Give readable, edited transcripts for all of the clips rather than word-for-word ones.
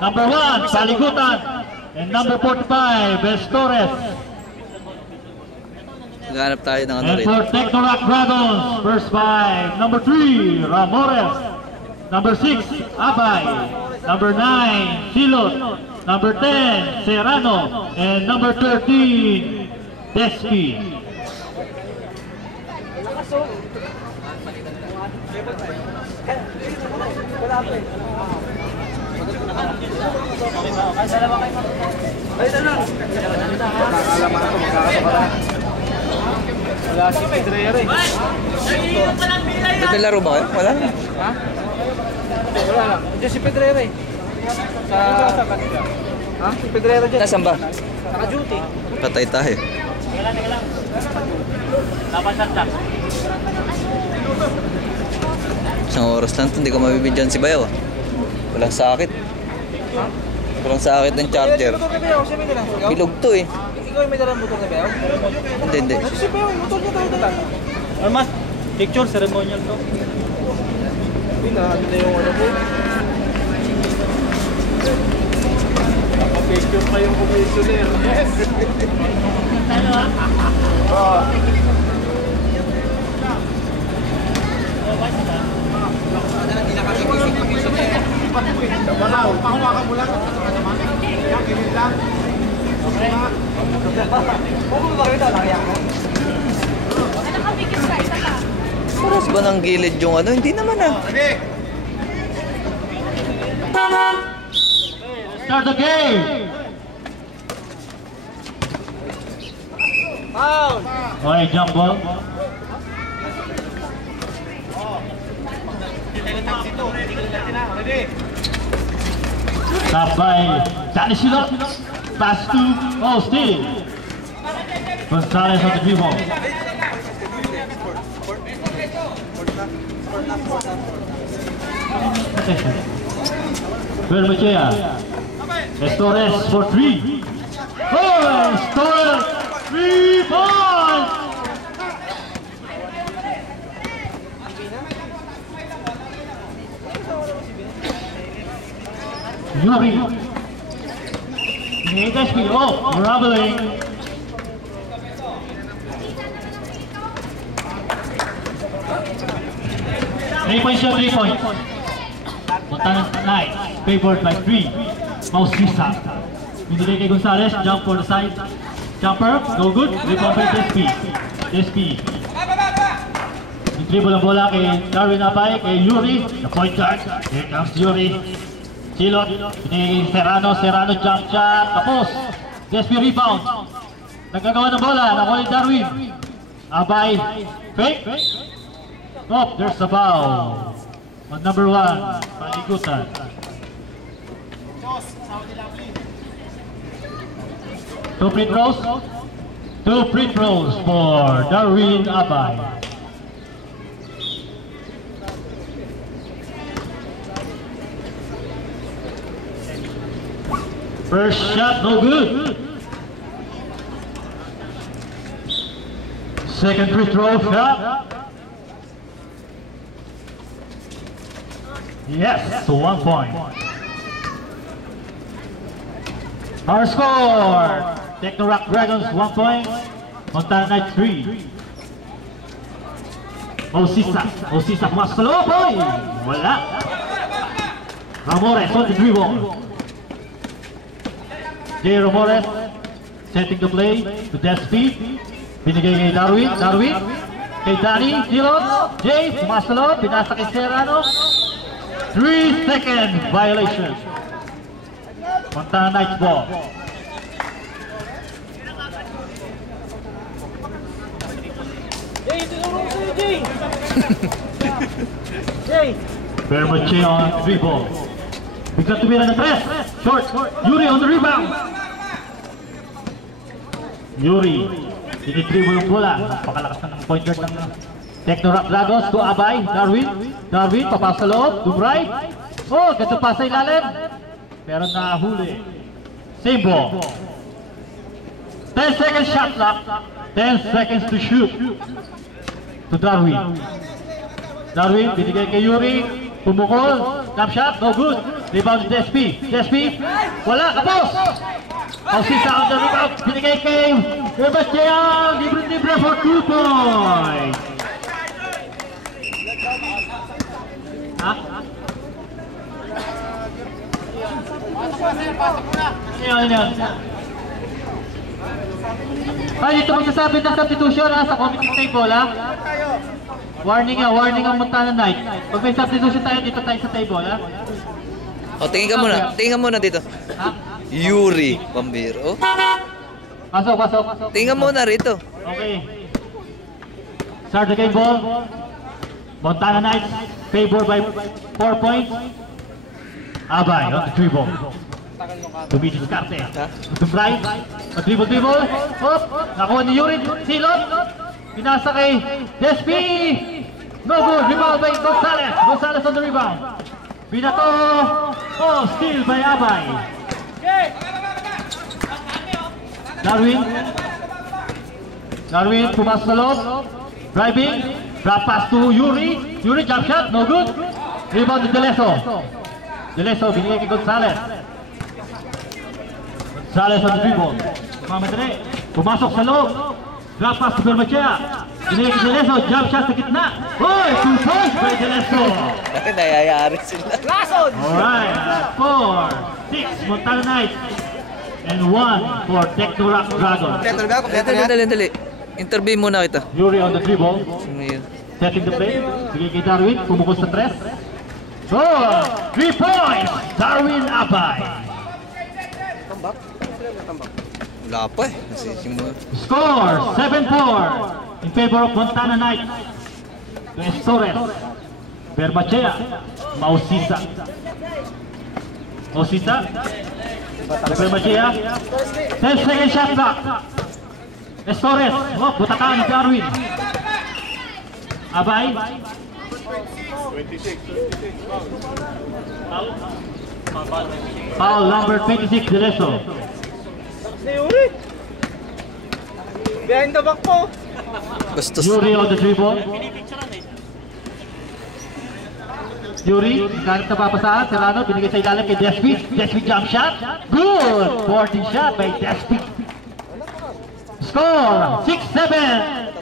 Number 1, Paligutan. And number 45, Bestores. Naghanap tayo ng ano And rin. for Technorack Dragons, first 5, number 3, Ramores. Number 6, Abay. Number 9, Silot. Number 10, Serrano. And number 13, Despi. Wala si Pedrere. Naglalaro ba kayo? Wala na. Ha? Wala lang. Diyan si Pedrere. Sa kanila. Ha? Si Pedrere dyan. Nasaan ba? Naka-duty. Patay tayo. Teka lang. Dapat santak. Isang oras lang ito, hindi ko mabibigyan si Bayaw. Walang sakit. Walang sakit ng charger. Motor na Bayaw, siya may dalang. Bilog to eh. Ikaw yung may dalang motor na Bayaw? Hindi. Si Bayaw, yung motor niya tayo dalang. Mas, picture ceremonial to. Pina, ano na yung ano po? Naka-picture pa yung commissioner. Yes! Oo. Pahawakan mo lang. Yan, kinil lang. Okay. Huwag mo makita lang yan. Nakabigil sa isa ka. Paras ba ng gilid yung ano? Hindi naman ah. Start the game! Foul! Okay, jump ball. Stop by Danny Silot. Pass to Austin. Gonzalez on the dribble. Vermechea. Estores for 3. Oh, Estores 3 points. Yuri. Despi, oh, traveling. Three-point shot, 3 points. Montana Knights, favored by 3. Mausisa. Binigay kay Gonzalez, jump for the side. Jumper, no good. Rebound by Despi. Despi. Dribble ang bola kay Darwin Apay, kay Yuri. The point guard. Here comes Yuri. Silot. Binigay kay Serrano. Serrano jump shot. Tapos. Despi rebound. Nagkagawa ng bola. Nakuha ni Darwin. Apay. Fake. Oh, there's a foul. On number 1, Paligutan. Two free throws. Two free throws for Darwin Abay. First shot, no good. Second free throw shot. Yes, 1 point. Our score, Technorack Dragons 1 point, Montana Knights 3. Osisa pumasok sa loob, boy! Wala. Ramores on the dribble. Jay Ramores setting the play to Despi. Binigay kay Darwin. Kay Danny, Silot. Jay, pumasok sa loob, pinasa kay Serrano. 3-second violation. Montana Knights ball. Jay, tinurong sa'yo, Jay! Jay! Vermechea on dribble. Bigla tumira ng 3. Short. Yuri on the rebound. Yuri. Dinidribble yung bola. Napakalakas na ng point guard ng Technorack Dragons to Abay. Darwin, papasok sa loob. To right. Oh, ganda pa sa ilalim. Pero nahuli. Same ball. 10 seconds shot clock. 10 seconds to shoot. To Darwin. Binigay kay Yuri. Pumukol. Jump shot. No good. Rebound Despi. Despi. Wala. Kapos. Bautista on the rebound. Binigay kay Sebastian. Libre for 2 points. Ha? Yan. Ay, dito magsasabi ng substitution sa committee table, ha? Warning ang Montana Knight. Pag may substitution tayo, dito tayo sa table, ha? O, tingin ka muna dito. Ha? Yuri, pambiro. Pasok. Tingin muna rito. Okay. Start the game ball. Montana Knights favored by 4 points. Abay on the dribble. Luigi Scarte. To drive. A dribble. Hop. Nakuha ni Yuri. Silot. Pinasa kay Despi. No good. Rebound by Gonzalez. Gonzalez on the rebound. Binato. Oh, steal by Abay. Darwin pumasok sa loob. Driving. Drop pass to Yuri. Yuri jump shot. No good. Rebound to Deleso binigay kay Gonzalez. Gonzalez on the dribble. Mamadre. Pumasok sa loob. Drop pass to Bermachea. Binigay kay Deleso. Jump shot sa gitna. Hoy! 2 points by Deleso. Nayayari sila. Alright. 4, 6 Montana Knights. And 1 for Technorack Dragon. Dali. Interview muna kita. Yuri on the dribble. Sino yun? Setting the play. Bigay kay Darwin. Pumukol sa 3. Oh! 3 points! Darwin Abay. Wala pa eh. Nasisimula. Score 7-4 in favor of Montana Knights. Torres. Bermachea. Mausisa. Bermachea. 10 second shot clock. Torres. Oh, butakan ni Darwin. Abay. 26. Foul number 26, Deleso. Si Yuri. Behind the back po. Bastos. Yuri on the dribble. Yuri, kahit napapasahan, Serrano, binigay sa ilalim kay Despi. Despi jump shot. Good! 40 shot by Despi. Score 6-7.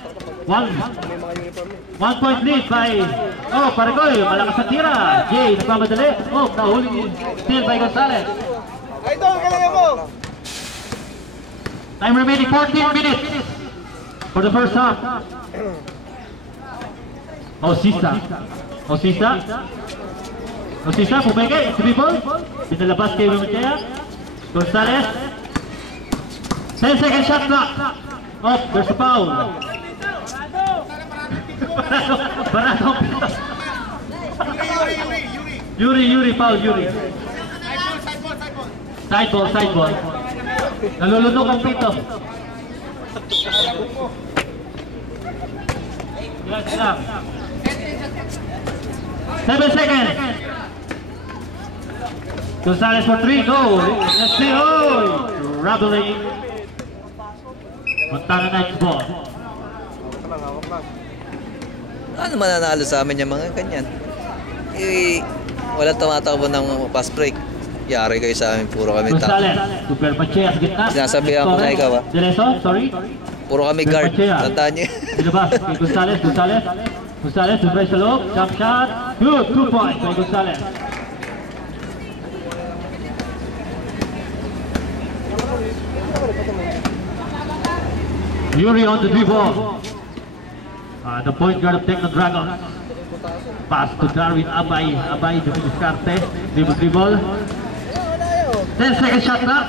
1 point lead by Paragoy, malakas sa tira. Jay, nagmamadali. Nahuli steal by Gonzalez. Idol, kailangan mo. Time remaining 14 minutes for the first half. Osisa, pumigay, dribble. Pinalabas kay Bermachea. Gonzalez. 10 second shot clock. There's a foul. Barato. Yuri, foul, Yuri. Side ball. Nalulunok ang pito. Ilan. 7 seconds. Gonzalez for 3, go. Let's see, Rabbling. Montana Knights ball. Ano mananalo sa amin yung mga ganyan? Walang tumatakbo ng fast break. Yari kayo sa amin, puro kami Gonzalez, super Bermachea sa gitna. Sinasabihan ko na ikaw, ha? Deleso, sorry. Puro kami guard. Bermachea. Tandaan niyo. Ilabas kay Gonzalez, to sa loob, jump shot. Good, 2 points by Gonzalez. Yuri on the dribble. The point guard of Techno Dragons. Pass to Darwin Abay, Diskarte, dribble. 10 second shot clock.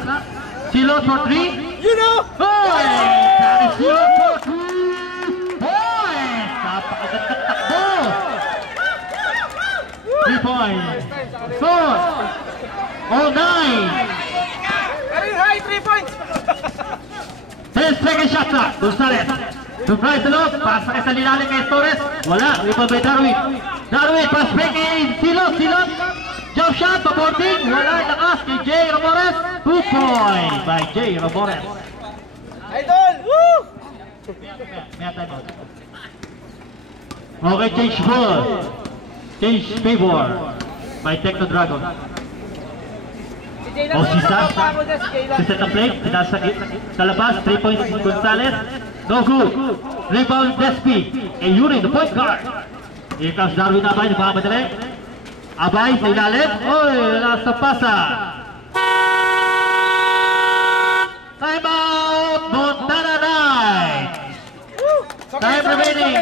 Silot for 3. You know! That is Silot for 2 points! Napakagandang takbo! 3 points. Score! All 9. Very high, 3 points! 10 second shot clock. Gonzalez. To try the lob. Pass sa lilalim kay Torres. Wala. Rebound by Darwin. Pass back in. Silot. Jump shot. Paborting. Wala. Lakas kay Jay Ramores. 2 points by Jay Ramores. Idol! Woo! May time out. Okay, change ball. Change favor by Techno Dragon. O si Sash, si set up play, sa labas, 3 points Gonzalez, no good. Rebound Despi, and Yuri, the point guard. Here comes Darwin Abay, nagmamadali. Abay sa ilalim, oy, nasa pasa. Time out, Montana Knights. Time remaining.